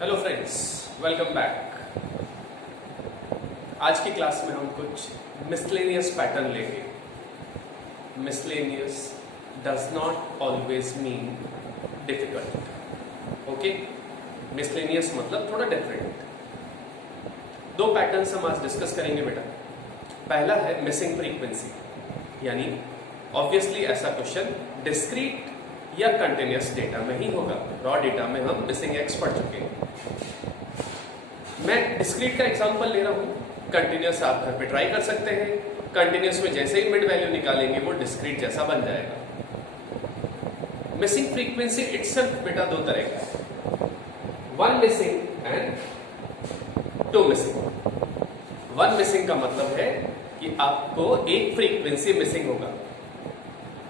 Hello friends, welcome back. आज की class में हम कुछ मिसलेनियस पैटर्न लेंगे। Miscellaneous does not always mean difficult. Okay, miscellaneous मतलब थोड़ा डिफरेंट। दो पैटर्न्स हम आज डिस्कस करेंगे बेटा। पहला है मिसिंग फ्रीक्वेंसी, यानी ऑब्वियसली ऐसा क्वेश्चन डिस्क्रीट या कंटिन्यूअस डेटा में ही होगा। रॉ डेटा में हम मिसिंग एक्स पढ़ चुके हैं। मैं डिस्क्रीट का एग्जांपल ले रहा हूं, कंटिन्यूअस आप घर पे ट्राई कर सकते हैं। कंटिन्यूअस में जैसे ही मिड वैल्यू निकालेंगे वो डिस्क्रीट जैसा बन जाएगा। मिसिंग फ्रीक्वेंसी इटसेल्फ बेटा दो तरह का है, one missing and two missing. One missing का मतलब है कि आपको एक फ्रीक्वेंसी मिसिंग होगा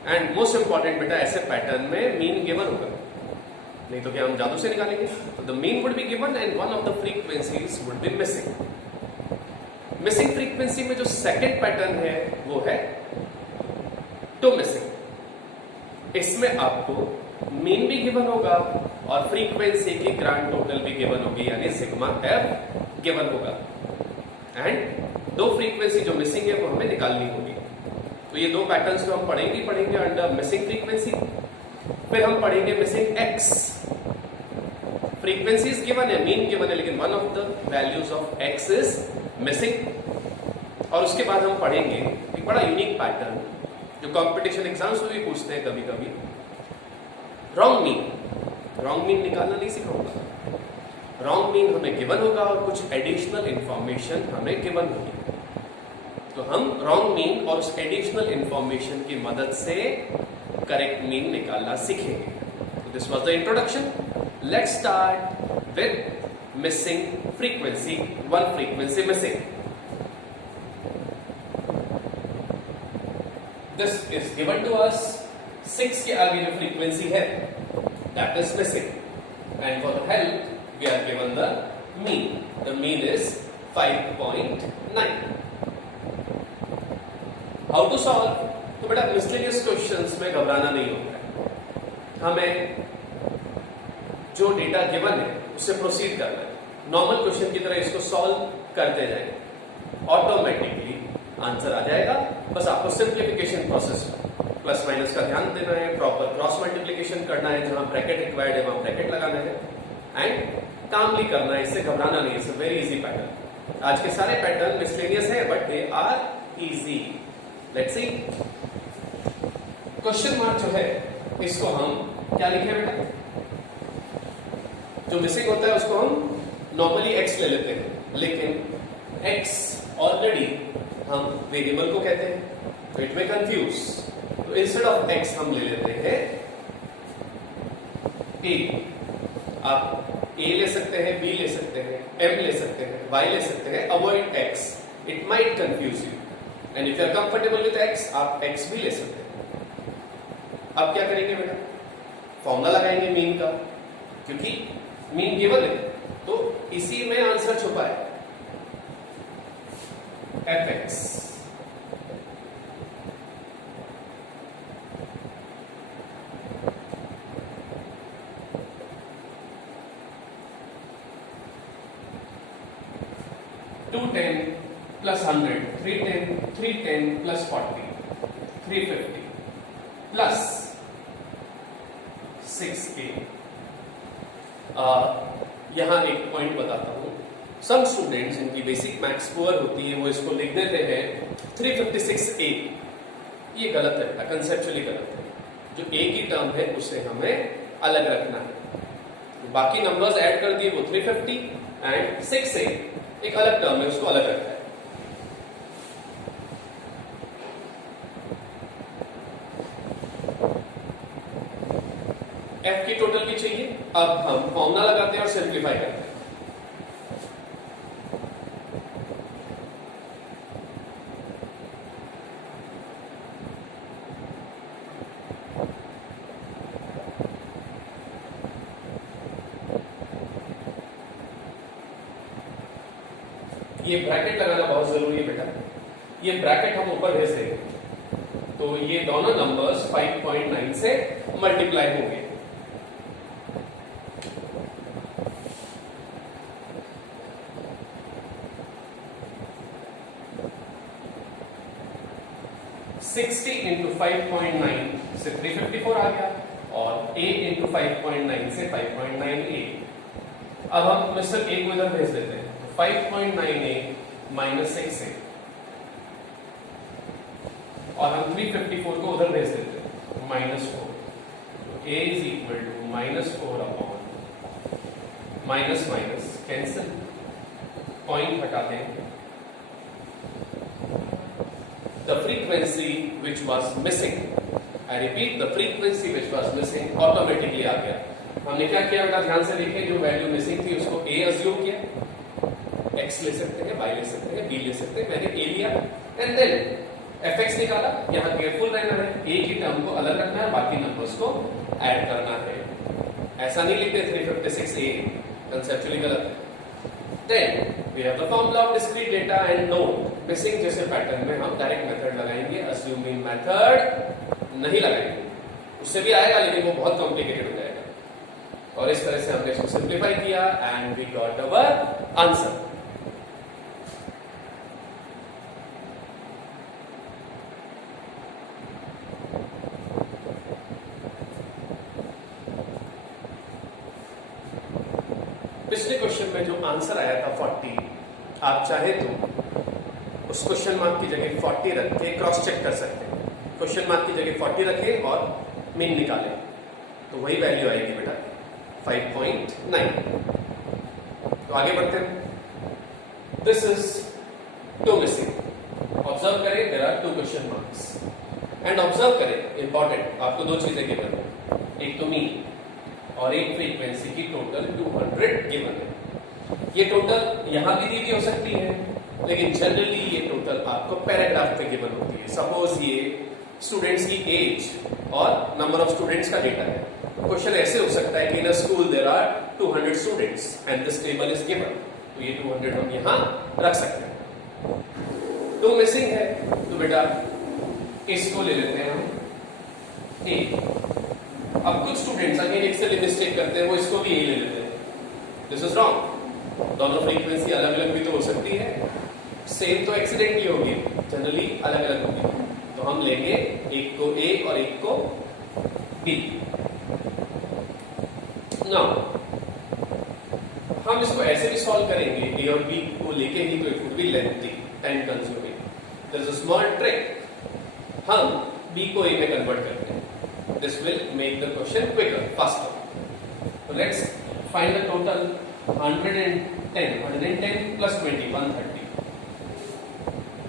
एंड मोस्ट इंपॉर्टेंट बेटा ऐसे पैटर्न में मीन गिवन होगा, नहीं तो क्या हम जादू से निकालेंगे। तो the mean would be given and one of the frequencies would be missing. Missing frequency में जो सेकंड पैटर्न है वो है टू मिसिंग। इसमें आपको मीन भी गिवन होगा और फ्रीक्वेंसी की ग्रांड टोटल भी गिवन होगी, यानी सिग्मा एफ गिवन होगा एंड दो फ्रीक्वेंसी जो मिसिंग है वो हमें निकालनी होगी। तो ये दो पैटर्न्स तो हम पढ़ेंगे अंडर मिसिंग फ्रीक्वेंसी। फिर हम पढ़ेंगे missing x. Frequency is given है, मीन गिवन है, लेकिन one of the values of x is missing. और उसके बाद हम पढ़ेंगे एक बड़ा यूनिक पैटर्न जो कंपटीशन एग्जाम्स में भी पूछते हैं कभी कभी, रॉन्ग मीन। रॉन्ग मीन निकालना नहीं सिखाऊंगा। रॉन्ग मीन हमें गिवन होगा और कुछ एडिशनल इंफॉर्मेशन हमें गिवन होगी। तो हम रॉन्ग मीन और उस एडिशनल इंफॉर्मेशन की मदद से करेक्ट मीन निकालना सीखेंगे। तो this was the introduction. Let's start with missing frequency, one frequency missing. This is given to us, 6 के आगे जो फ्रीक्वेंसी है that is missing and for help we are given the mean. The mean is 5.9। How to solve? तो बेटा miscellaneous questions में घबराना नहीं होता है। हमें जो डेटा गिवन है उससे प्रोसीड करना है। नॉर्मल क्वेश्चन की तरह इसको सॉल्व करते जाएंगे, ऑटोमेटिकली आंसर आ जाएगा। बस आपको सिंप्लीफिकेशन प्रोसेस, प्लस माइनस का ध्यान देना है, प्रॉपर क्रॉस मल्टीप्लीकेशन करना है, जहां ब्रैकेट रिक्वायर्ड है वहां ब्रैकेट लगाना है एंड कामली करना है। इससे घबराना नहीं, it's a very easy pattern. आज के सारे पैटर्न मिसलेनियस है but they are easy. Let's see. Question mark जो है इसको हम क्या लिखे बेटा? जो मिसिंग होता है उसको हम नॉर्मली एक्स ले लेते हैं, लेकिन एक्स ऑलरेडी हम वेरिएबल को कहते हैं तो इट में कंफ्यूज। तो इंस्टेड ऑफ एक्स हम ले लेते हैं ए। आप ए ले सकते हैं, बी ले सकते हैं, एम ले सकते हैं, वाई ले सकते हैं। Avoid X, it might confuse you and if you are comfortable with X आप एक्स भी ले सकते हैं। अब क्या करेंगे बेटा? फॉर्मूला लगाएंगे मीन का, क्योंकि मीन गिवन है तो इसी में आंसर छुपा है, F x. Plus 100, 310, 310 plus 40, 350 plus 6a। यहां एक पॉइंट बताता हूं। सम स्टूडेंट्स जिनकी बेसिक मैथ्स पुअर होती है वो इसको लिख देते हैं 356a। ये गलत है, कंसेप्चुअली गलत है। जो a की टर्म है उसे हमें अलग रखना है। बाकी नंबर्स ऐड कर दिए, वो 350 एंड 6a एक अलग टर्म है, उसको अलग रखना है। एफ की टोटल भी चाहिए। अब हम फॉर्मूला लगाते हैं और सिंप्लीफाई करते हैं। ये ब्रैकेट लगाना बहुत जरूरी है बेटा। ये ब्रैकेट हम ऊपर भेज देंगे तो ये दोनों नंबर्स 5.9 से मल्टीप्लाई होंगे। 60 इंटू 5.9 से 354 आ गया और a इंटू 5.9 से 5.9a। अब हम मिस्टर a को इधर भेज देते हैं, तो 5.9a माइनस 6a और हम 354 को उधर भेज देते हैं, -4। a is equal to -4 upon minus minus cancel, point हटा दें। The frequency which was missing, I repeat, the frequency which was missing automatically आ गया। हमने क्या किया बेटा, ध्यान से देखें, जो वैल्यू मिसिंग थी उसको a अज्यूम किया, x ले सकते हैं, y ले सकते हैं, b ले सकते हैं, मैंने a लिया एंड देन fx निकाला। यहाँ केयरफुल रहना है, a की टर्म को अलग रखना है, बाकी नंबर्स को ऐड करना है। ऐसा नहीं लिखते 356a, कंसेप्चुअली गलत है। Then we have the formula of discrete data and node missing जैसे पैटर्न में हम डायरेक्ट मेथड लगाएंगे, assuming मेथड नहीं लगाएंगे, उससे भी आएगा लेकिन वो बहुत कॉम्प्लिकेटेड हो जाएगा। और इस तरह से हमने इसको सिंप्लीफाई किया and we got our answer. पिछले क्वेश्चन में जो आंसर आया था 40, आप चाहे तो उस क्वेश्चन मार्क की जगह 40 रख के क्रॉस चेक कर सकते हैं। क्वेश्चन मार्क की जगह 40 रखें और मीन निकालें तो वही वैल्यू आएगी बेटा 5.9। तो आगे बढ़ते हैं। This is two missing. Observe करें, there are 2 question marks and observe करें, इंपॉर्टेंट, आपको 2 चीजें गिवन है, एक तो मीन और एक फ्रीक्वेंसी की टोटल 200 गिवन है। ये टोटल यहां भी दी हो सकती है, लेकिन जनरली ये टोटल आपको पैराग्राफ पे गिवन होती है। सपोज ये स्टूडेंट्स की एज और नंबर ऑफ स्टूडेंट्स का डेटा है। क्वेश्चन ऐसे हो सकता है कि in a school there are 200 students and this table is given, तो ये 200 हम यहां रख सकते हैं। 2 मिसिंग है तो बेटा इसको ले लेते हैं हम ए। अब कुछ स्टूडेंट्स अगेन एक से मिस्टेक करते हैं, वो इसको भी ए ले लेते हैं। This is wrong. दोनों फ्रीक्वेंसी अलग अलग भी तो हो सकती है, सेम तो एक्सीडेंटली होगी, जनरली अलग अलग होगी। तो हम लेंगे एक को ए और एक को बी। नाउ हम इसको ऐसे भी सॉल्व करेंगे, ए और बी को लेके ही, तो it would be lengthy time consuming. There is a small trick, हम बी को ए में कन्वर्ट करते हैं। This will make the question quicker, faster. So let's find the total 110 plus 20, 130.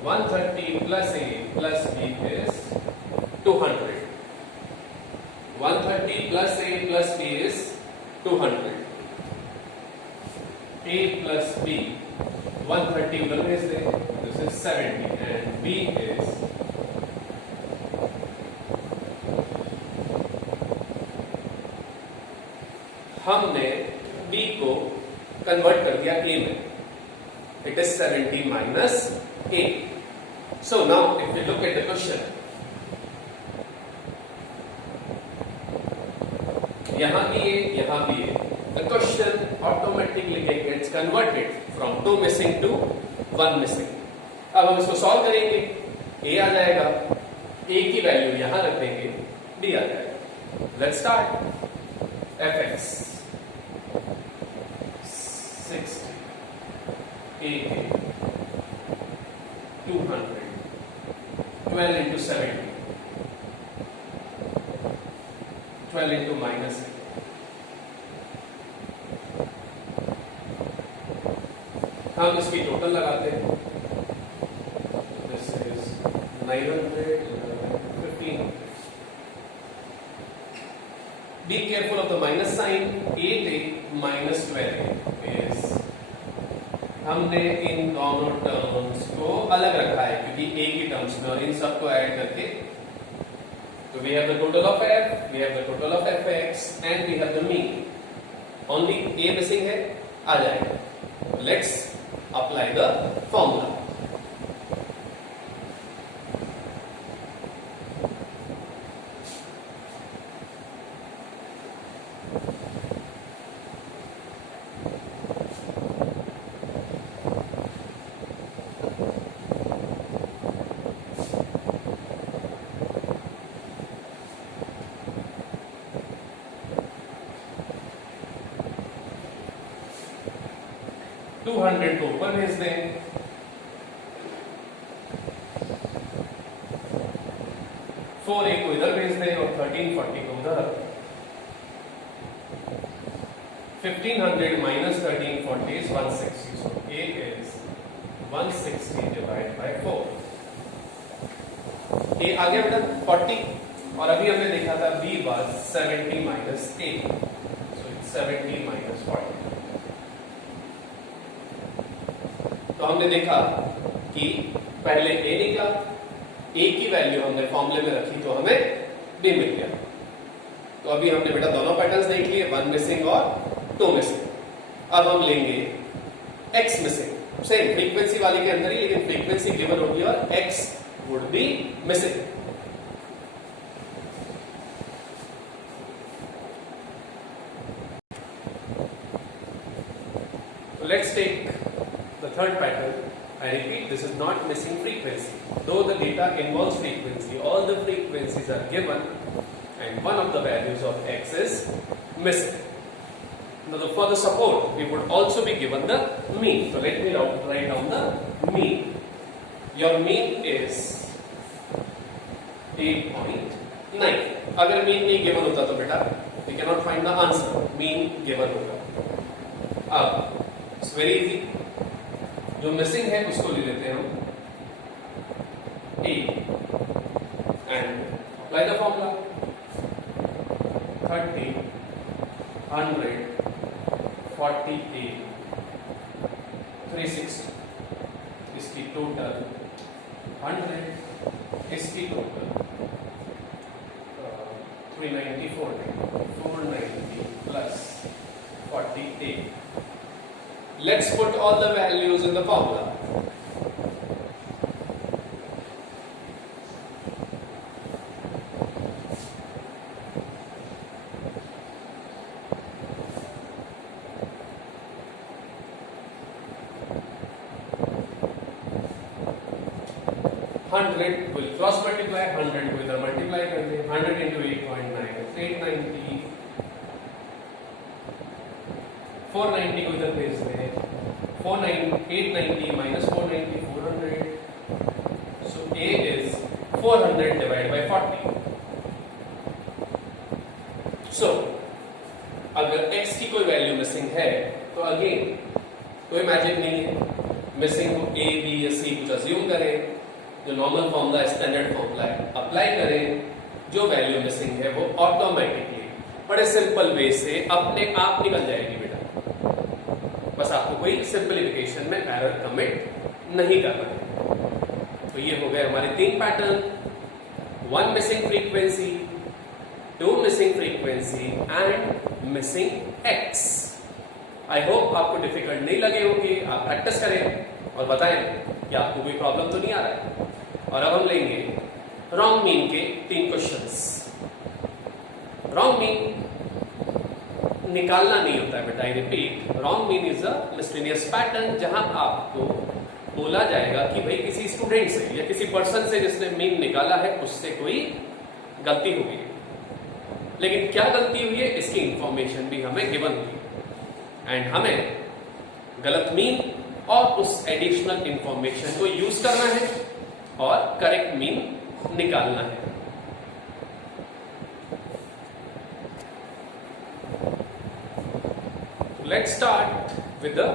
130 plus A plus B is 200. 130 plus A plus B is 200. A plus B, 130 उधर भेज दें, this is 70 and B is हमने b को convert कर दिया a में, it is 70 minus a। So now if you look at the question, यहां भी a, यहां भी a, the question automatically gets converted from 2 missing to 1 missing. अब हम इसको सॉल्व करेंगे, a आ जाएगा, a की वैल्यू यहां रखेंगे, b आ जाएगा। Let's start. fx 60, a 200, 12 into 70, 12 into minus 8. हम इसकी टोटल लगाते हैं, this is 900, 1500. Be careful of the minus sign. 8a minus 12a is, हमने इन दोनों टर्म्स को अलग रखा है क्योंकि a की टर्म्स में, और इन सबको ऐड करके, तो we have the total of f, we have the total of fx and we have the mean. Only a missing है, आ जाएगा। Let's apply the formula. 200 को ऊपर भेज दें, 4a को इधर भेज दें और 1340 को उधर। 1500 minus 1340 is 160, so a is 160 divided by 4। a आ गया बेटा 40, और अभी हमने देखा था b was 70 minus a, so it's 70 minus 40। तो हमने देखा कि पहले a निकला, a की वैल्यू हमने फॉर्मूले में रखी तो हमें b मिल गया। तो अभी हमने बेटा दोनों पैटर्न्स देख लिए, 1 मिसिंग और 2 मिसिंग। अब हम लेंगे x मिसिंग, सेम फ्रीक्वेंसी वाली के अंदर ही, लेकिन फ्रीक्वेंसी गिवन होगी और x would be missing. Let's take the third pattern. I repeat, this is not missing frequency. Though the data involves frequency, all the frequencies are given and one of the values of x is missing. Now for the support, we would also be given the mean. So let me write down the mean. Your mean is 8.9. अगर mean नहीं given होता तो बेटा we cannot find the answer. Mean given होगा। अब it's very easy. जो missing है उसको ले लेते हैं हम a and apply the formula 30, 100, 40a 360, इसकी टोटल 100, इसकी total 394, 490 plus 40a। Let's put all the values in the formula. Hundred will cross multiply, 100 को इधर मल्टीप्लाई कर दें, 100 into 8.9 is 890, 490 को इधर भेज दें, 890 minus 490 400, so a is 400 divided by 40। so अगर x की कोई वैल्यू मिसिंग है तो अगेन कोई मैजिक नहीं है, मिसिंग हो a b या c कुछ अज्यूम करें, जो नॉर्मल फॉर्मूला स्टैंडर्ड फॉर्मूला है अप्लाई करें, जो वैल्यू मिसिंग है वो ऑटोमेटिकली बड़े सिंपल वे से अपने आप निकल जाएगी बेटा। बस आपको कोई सिंपलीफिकेशन में एरर कमिट नहीं करना है। तो ये हो गए हमारे 3 pattern, 1 missing frequency, 2 missing frequency and missing x। I hope आपको डिफिकल्ट नहीं लगे होंगे, आप प्रैक्टिस करें और बताएं कि आपको कोई प्रॉब्लम तो नहीं आ रहा है। और अब हम लेंगे रॉन्ग मीन के 3 क्वेश्चंस। रॉन्ग मीन निकालना नहीं होता है बेटा, I repeat, wrong mean is a miscellaneous pattern जहां आपको बोला जाएगा कि भाई किसी स्टूडेंट से या किसी पर्सन से जिसने मीन निकाला है उससे कोई गलती हुई है, लेकिन क्या गलती हुई है इसकी इंफॉर्मेशन भी हमें गिवन हुई है एंड हमें गलत मीन और उस एडिशनल इंफॉर्मेशन को यूज करना है और करेक्ट मीन निकालना है। Let's start with the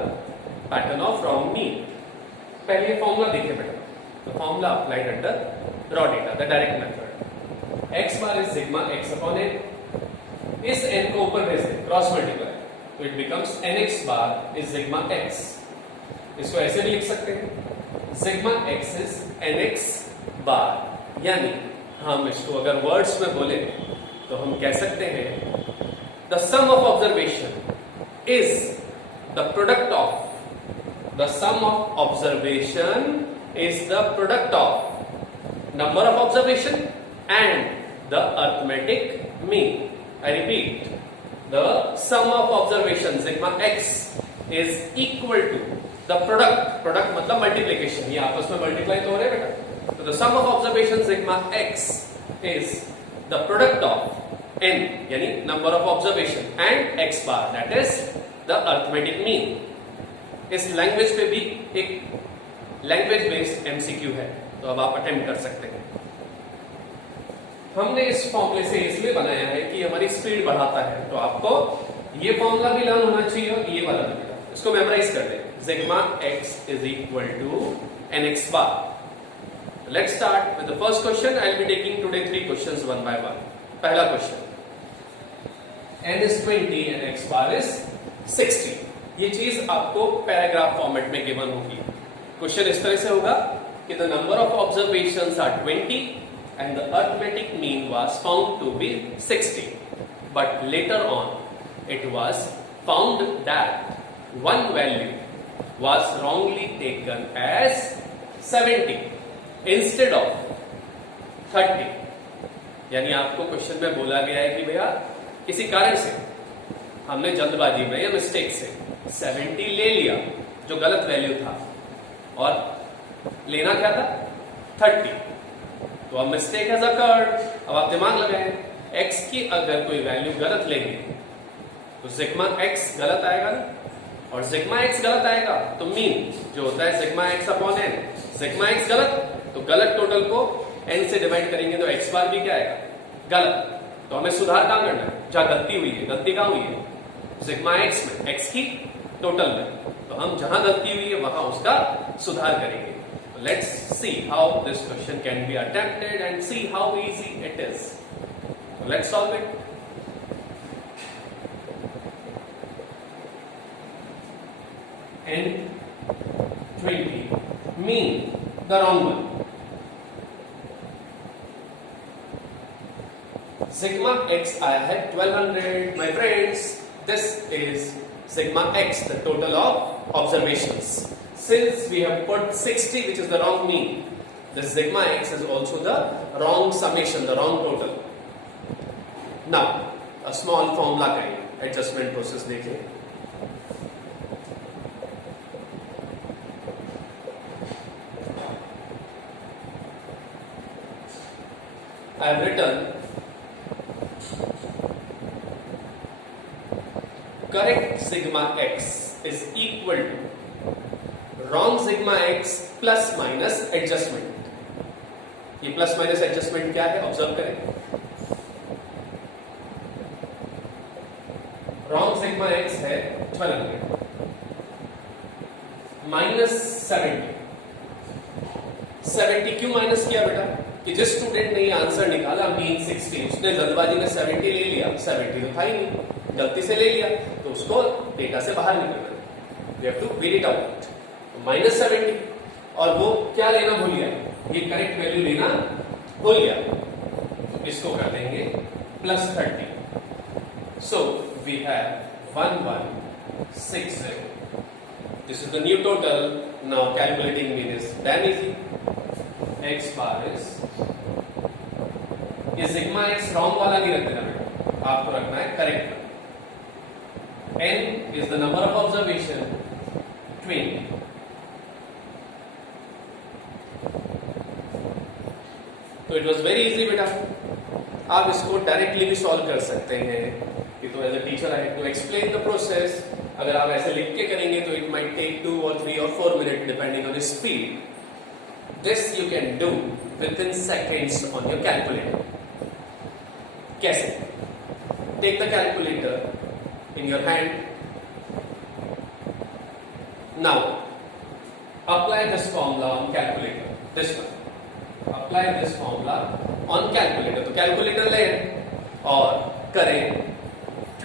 pattern of wrong mean. पहले फॉर्मूला देखिए बेटा, the formula applied under raw data, the direct method। x bar is sigma x upon n, इस n को ऊपर भेज दें क्रॉस मल्टीप्लाई, तो it becomes nx bar is sigma x। इसको ऐसे भी लिख सकते हैं sigma x is nx bar, यानी हम इसको अगर वर्ड्स में बोले तो हम कह सकते हैं the sum of observation is the product of, the sum of observation is the product of number of observation and the arithmetic mean। I repeat, the sum of observation sigma x is equal to the product मतलब multiplication, ये आपस में multiply तो हो रहे हैं बेटा, तो the sum of observation sigma x is the product of n यानी number of observation and x bar, that is the arithmetic mean। इस लैंग्वेज पे भी एक लैंग्वेज बेस्ड एमसीक्यू है, तो अब आप अटेम्प्ट कर सकते हैं। हमने इस फॉर्मूले से इसलिए बनाया है कि हमारी स्पीड बढ़ाता है, तो आपको ये फॉर्मूला भी लर्न होना चाहिए और ये वाला भी। इसको मेमोराइज कर लें, sigma x is equal to nx bar. Let's start with the first question. I'll be taking today 3 questions one by one. पहला question, n is 20 and x bar is 60. ये चीज आपको पैराग्राफ फॉर्मेट में given होगी। Question इस तरह से होगा कि the number of observations are 20 and the arithmetic mean was found to be 60. But later on, it was found that one value was wrongly taken as 70 instead of 30. यानी आपको question में बोला गया है कि भैया किसी कारण से हमने जल्दबाजी में या मिस्टेक से 70 ले लिया जो गलत वैल्यू था, और लेना क्या था 30, तो अब मिस्टेक हैज अकर्ड। अब आप दिमाग लगाएं, x की अगर कोई वैल्यू गलत लेंगे तो सिग्मा x गलत आएगा ना, और सिग्मा x गलत आएगा तो मीन जो होता है sigma x upon n, sigma x गलत तो गलत टोटल को n से डिवाइड करेंगे तो x बार भी क्या आएगा गलत। तो हमें सुधार कहां करना है, जहां गलती हुई है, गलती कहां हुई है सिग्मा x में, x की टोटल में, तो हम जहां गलती हुई है वहां उसका सुधार करेंगे। Let's see how this question can be attempted and see how easy it is. Let's solve it. and 20 mean the wrong one. Sigma x आया है 1200 my friends. This is sigma x, the total of observations. Since we have put 60 which is the wrong mean, the sigma x is also the wrong summation, the wrong total. Now a small formula का adjustment process देखिए। I have written correct sigma x is equal to wrong sigma x plus minus adjustment. ये plus minus adjustment क्या है, observe करें। wrong sigma x है 1200 minus 70 क्यों minus किया बेटा, कि जिस स्टूडेंट ने ये आंसर निकाला मीन 60, उसने जल्दबाजी में 70 ले लिया, 70 तो था ही नहीं, गलती से ले लिया, तो उसको डेटा से बाहर निकलना है, we have to weed it out. तो माइनस 70, और वो क्या लेना भूल गया, ये करेक्ट वैल्यू लेना भूल गया, तो इसको कर देंगे plus 30। So we have 1160, this is the new total. Now calculating mean is damn easy. x bar is, ये सिग्मा x रॉन्ग वाला नहीं रख देना बेटा, आपको रखना है correct. n is the number of observation 20। तो इट वॉज वेरी इजी बेटा, आप इसको डायरेक्टली भी सॉल्व कर सकते हैं, कि तो as a teacher I have to explain the process. अगर आप ऐसे लिख के करेंगे तो it might take 2 or 3 or 4 minute depending on the speed. This you can do within seconds on your calculator. कैसे? Take the calculator in your hand. Now, apply this formula on calculator. This one. Apply this formula on calculator. तो calculator लें और करें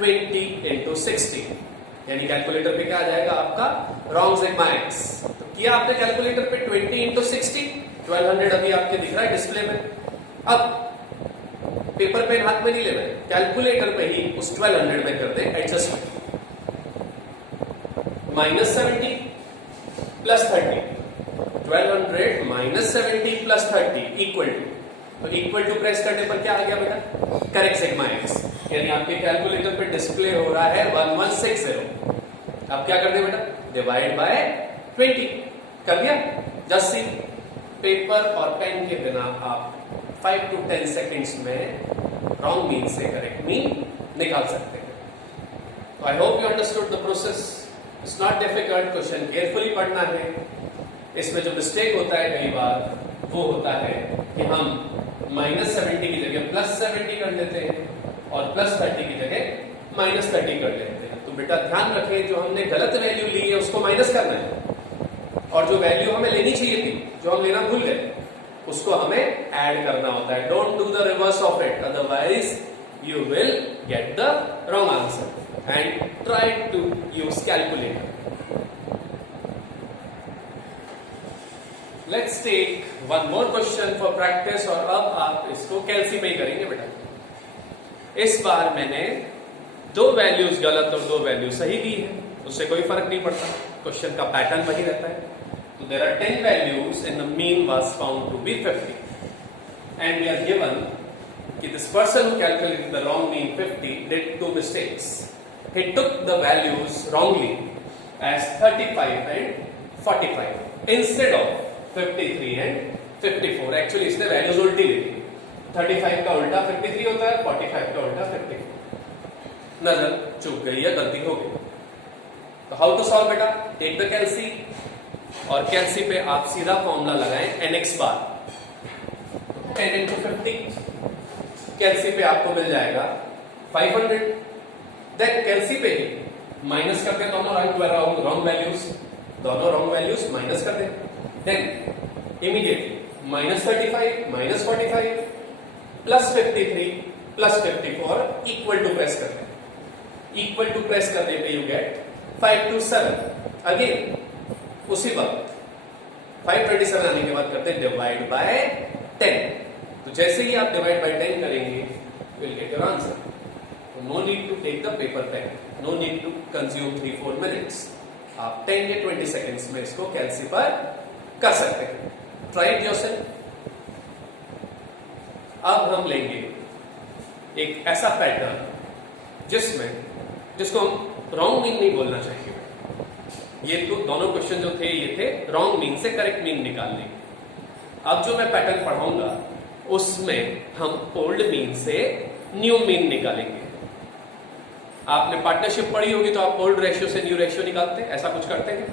20 into 60, यानी calculator पे क्या आ जाएगा आपका रॉन्ग सिग्मा x। तो किया आपने कैलकुलेटर पे 20 into 60, 1200 अभी आपके दिख रहा है डिस्प्ले में। अब पेपर पेन हाथ में नहीं लेना है, कैलकुलेटर पे ही उस 1200 में कर दे adjustment. Minus 70 plus 30, 1200 minus 70 plus 30 equal to, तो इक्वल टू प्रेस करने पर क्या आ गया बेटा, करेक्ट सिग्मा x, यानी आपके कैलकुलेटर पे डिस्प्ले हो रहा है 1160। अब क्या कर दे बेटा, डिवाइड बाय 20 कर दिया। जस्ट सी, पेपर और पेन के बिना आप 5 to 10 सेकेंड्स में रॉन्ग मीन से करेक्ट मीन निकाल सकते हैं। तो I hope you understood the process. It's not difficult, question carefully पढ़ना है। इसमें जो मिस्टेक होता है कई बार वो होता है कि हम -70 की जगह +70 कर लेते हैं और +30 की जगह -30 कर लेते हैं। तो बेटा ध्यान रखें, जो हमने गलत वैल्यू ली है उसको माइनस करना है और जो वैल्यू हमें लेनी चाहिए थी, जो हम लेना भूल गए, उसको हमें ऐड करना होता है। Don't do the reverse of it, otherwise you will get the wrong answer and try to use calculator. Let's take one more question for practice और अब आप इसको कैलसी पे ही करेंगे बेटा। इस बार मैंने 2 वैल्यूज गलत और 2 वैल्यू सही दी है, उससे कोई फर्क नहीं पड़ता, क्वेश्चन का पैटर्न वही रहता है। तो there are 10 values and the mean was found to be 50 and we are given कि this person who calculated the wrong mean 50 did 2 mistakes. He took the values wrongly as 35 and 45 instead of 53 and 54. Actually इसने values उल्टी ली थी। 35 का उल्टा 53 होता है, 45 का उल्टा 54। नजर चूक गई या गलती हो गई। तो हाउ टू सॉल्व बेटा? टेक द कैलसी और कैलसी पे आप सीधा फॉर्मूला लगाएं nx बार 10 into 50। कैलसी पे आपको मिल जाएगा 500। देन कैलसी पे ही माइनस कर दें दोनों रॉन्ग वैल्यूज, दोनों रॉन्ग वैल्यूज माइनस कर दें। Then immediately -35 -45 +53 +54 equal to press कर दें। इक्वल टू प्रेस करने पे यू गेट 527। अगेन उसी वक्त 527 आने के बाद करते हैं डिवाइड बाय 10। तो जैसे ही आप डिवाइड बाय 10 करेंगे will get your answer. No need to take the paper pen, no need to consume 3-4 minutes. आप 10 या 20 सेकेंड्स में इसको कैलसी पर कर सकते हैं। Try it yourself. अब हम लेंगे एक ऐसा पैटर्न जिसको हम रॉन्ग मीन नहीं बोलना चाहिए। ये तो दोनों क्वेश्चन जो थे ये थे रॉन्ग मीन से करेक्ट मीन निकालने। अब जो मैं पैटर्न पढ़ाऊंगा उसमें हम ओल्ड मीन से न्यू मीन निकालेंगे। आपने पार्टनरशिप पढ़ी होगी तो आप ओल्ड रेशियो से न्यू रेशियो निकालते हैं, ऐसा कुछ करते हैं।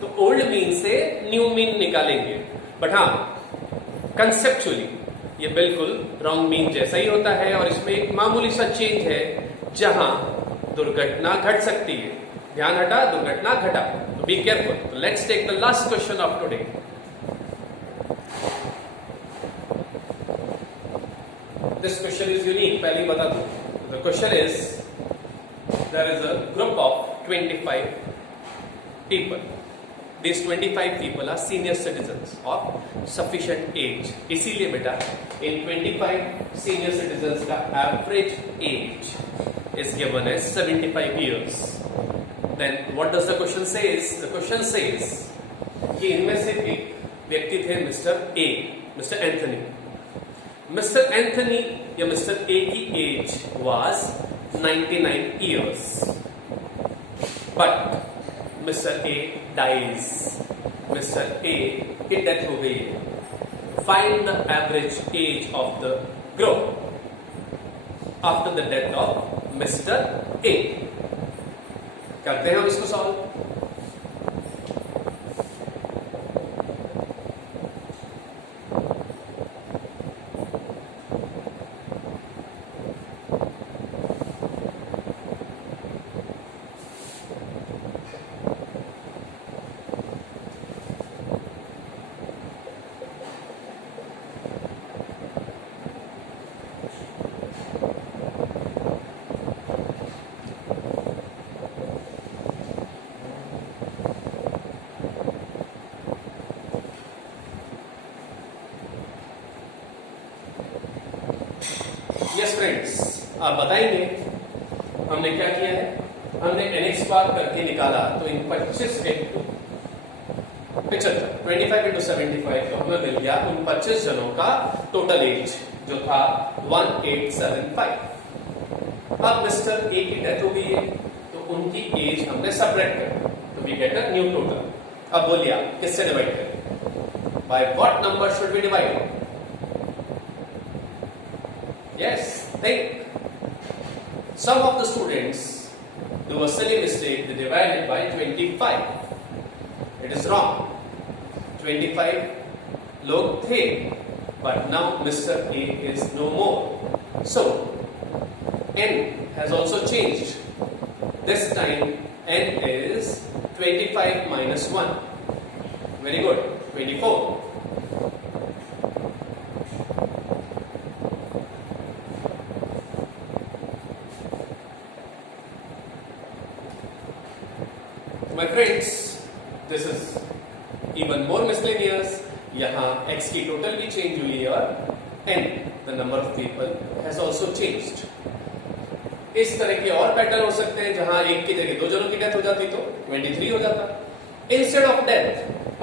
तो ओल्ड मीन से न्यू मीन निकालेंगे, बट हाँ कंसेप्चुअली ये बिल्कुल रॉन्ग मीन जैसा ही होता है और इसमें एक मामूली सा चेंज है जहां दुर्घटना घट सकती है। ध्यान हटा, दुर्घटना घटा। तो be careful. Let's take the last question of today. This question is unique. पहले ही बता दूं। The question is, there is a group of 25 people. These 25 people are senior citizens of sufficient age. इसीलिए बेटा इन 25 senior citizens का average age is given as 75 years. Then what does the question says? The question says कि इनमें से एक व्यक्ति थे mister A, mister Anthony. Mister Anthony या मिस्टर ए की age was 99 years, but mister A dies. Mister A की death हो गई है। Find the average age of the group after the death of mister A. करते हैं हम इसको सॉल्व। यस फ्रेंड्स, आप बताएंगे हमने क्या किया है। हमने nx बार करके निकाला तो इन 25 into 75 25 into 75 तो हमें मिल गया उन 25 जनों का टोटल एज जो था 1875। अब मिस्टर ए की डेथ हो गई है तो उनकी एज हमने सेपरेट कर, तो we get a new total. अब बोलिए आप किससे डिवाइड करें? By what number should we divide? Yes, think. Some of the students do a silly mistake, they divide it by 25. It is wrong. 25 लोग थे, but now Mr. A is no more. So n has also changed. This time n is 25 minus 1. Very good. 24. My friends, this is even more miscellaneous. यहाँ x की total भी change हुई है और n the number of people has also changed. इस तरह के और पैटर्न हो सकते हैं जहां एक की जगह 2 जनों की डेथ हो जाती तो 23 हो जाता. इंस्टेड ऑफ डेथ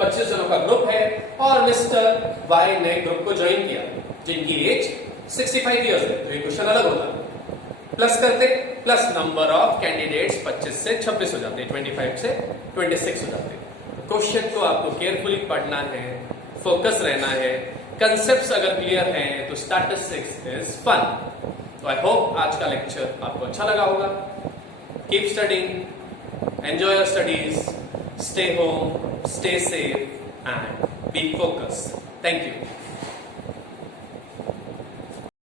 25 जनों का ग्रुप है और मिस्टर वाई ने ग्रुप को ज्वाइन किया जिनकी एज 65 इयर्स है, तो ये क्वेश्चन अलग होता. प्लस करते प्लस नंबर ऑफ कैंडिडेट्स 25 से 26 हो जाते, 25 से 26 हो जाते. क्वेश्चन को आपको केयरफुली पढ़ना है, फोकस रहना है. कंसेप्ट्स अगर क्लियर हैं तो स्टैटिस्टिक्स इज फन. तो आई होप आज का लेक्चर आपको अच्छा लगा होगा. Keep studying, enjoy your studies, stay home, stay safe and be focused. Thank you.